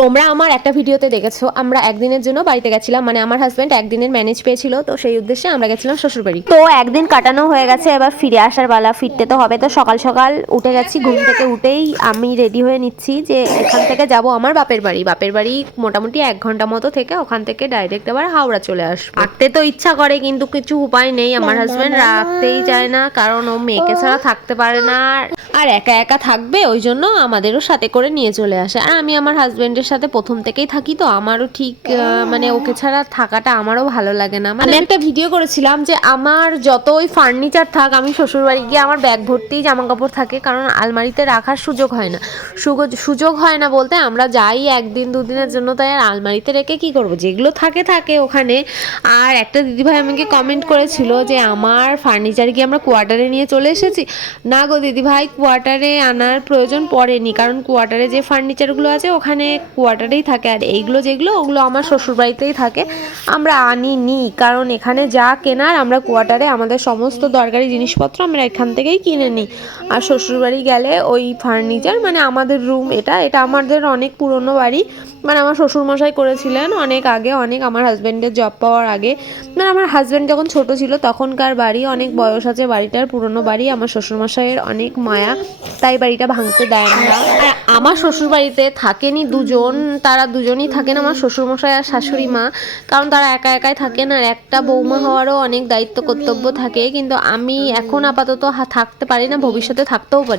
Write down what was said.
তোমরা আমার একটা ভিডিওতে দেখেছো আমরা একদিনের জন্য বাড়িতে গেছিলাম, মানে আমার হাজব্যান্ড একদিনের ম্যানেজ পেয়েছিল, তো সেই উদ্দেশ্যে আমরা গেছিলাম শ্বশুরবাড়ি। তো একদিন কাটানো হয়ে গেছে, এবার ফিরে আসার পালা। ফিরতে তো হবে, তো সকাল সকাল উঠে গেছি। ঘুম থেকে উঠেই আমি রেডি হয়ে নিচ্ছি যে এখান থেকে যাব আমার বাপের বাড়ি। বাপের বাড়ি মোটামুটি 1 ঘন্টা মতো থেকে ওখান থেকে ডাইরেক্ট আবার হাওড়া চলে আসবো। হাঁটতে তো ইচ্ছা করে কিন্তু কিছু উপায় নেই, আমার হাজব্যান্ড রাখতেই চায় না, কারণ ও মেয়েকে ছাড়া থাকতে পারে না, আর একা একা থাকবে, ওই জন্য আমাদেরও সাথে করে নিয়ে চলে আসে। আর আমি আমার হাজবেন্ডের সাথে প্রথম থেকেই থাকি, তো আমারও ঠিক মানে ওকে ছাড়া থাকাটা আমারও ভালো লাগে না। মানে আমি একটা ভিডিও করেছিলাম যে আমার যতই ফার্নিচার থাক, আমি শ্বশুরবাড়ি গিয়ে আমার ব্যাগ ভর্তি জামা কাপড় থাকে, কারণ আলমারিতে রাখার সুযোগ হয় না। সুযোগ হয় না বলতে আমরা যাই 1 দিন 2 দিনের জন্য, তাই আর আলমারিতে রেখে কি করব, যেগুলো থাকে থাকে ওখানে। আর একটা দিদিভাই আমাকে কমেন্ট করেছিল যে আমার ফার্নিচার কি আমরা কোয়ার্টারে নিয়ে চলে এসেছি। না গো দিদিভাই, কোয়ার্টারে আনার প্রয়োজন পড়েনি, কারণ কোয়ার্টারে যে ফার্নিচারগুলো আছে ওখানে কোয়ার্টারেই থাকে, আর এইগুলো যেগুলো ওগুলো আমার শ্বশুরবাড়িতেই থাকে। আমরা আনিনি, কারণ এখানে যা কেনার আমরা কোয়ার্টারে আমাদের সমস্ত দরকারি জিনিসপত্র আমরা এখান থেকেই কিনে নিই। আর শ্বশুরবাড়ি গেলে ওই ফার্নিচার, মানে আমাদের রুম, এটা আমাদের অনেক পুরনো বাড়ি, মানে আমার শ্বশুরমশাই করেছিলেন অনেক আগে, অনেক আমার হাজব্যান্ডের জব পাওয়ার আগে। মানে আমার হাজব্যান্ড যখন ছোট ছিল তখনকার বাড়ি, অনেক বয়স আছে বাড়িটার, পুরনো বাড়ি। আমার শ্বশুরমশাইয়ের অনেক মায়া, তাই বাড়িটা ভাঙতে দেয় না। আর আমার শ্বশুর বাড়িতে থাকেনি দুজন, তারা দুজনই থাকেন, আমার শ্বশুরমশাই আর শাশুড়ি মা, কারণ তারা একা একাই থাকেন, আর একটা বৌমা হওয়ারও অনেক দায়িত্ব কর্তব্য থাকে। কিন্তু আমি এখন আপাতত থাকতে পারি না, ভবিষ্যতে থাকতেও পারি।